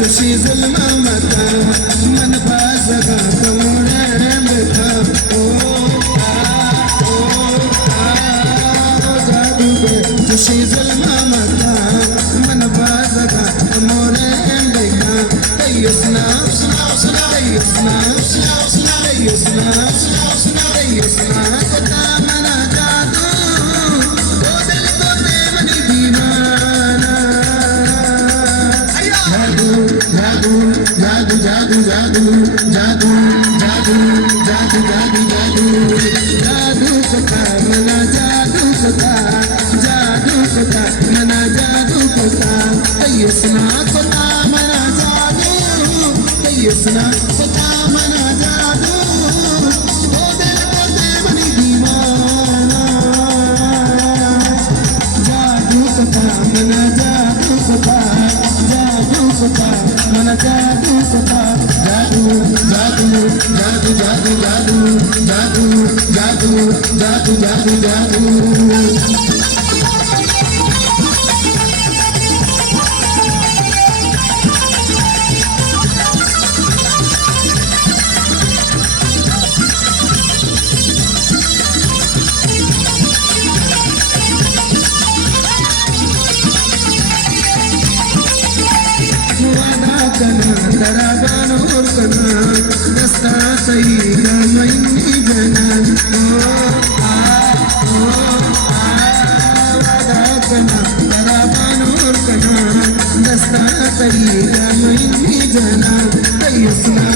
जशी जुल्मा मता मन बाजगा कमोरे मता ओ जादूगर जशी जुल्मा मता मन बाजगा कमोरे मता तयसना तयसना तयसना कता मना जादू ओ दिल को देवनी दीवाना जादू जादू जादू जादू जादू जादू जादू जादू जादू जादू कथा मना जादू कथा मना जादू कथा तयसना कथा मना जादू तयसना कथा मना जादू ओ दिल को देवनी दीवाना जादू कथा मना जादू कथा मना जादू कथा जादू जादू जादू जादू जादू जादू जादू जादू जादू दराबानोर कना दस्ता सही गमैनी जनान वादा कना दराबानोर कना दस्ता सही गमैनी जनान तयसना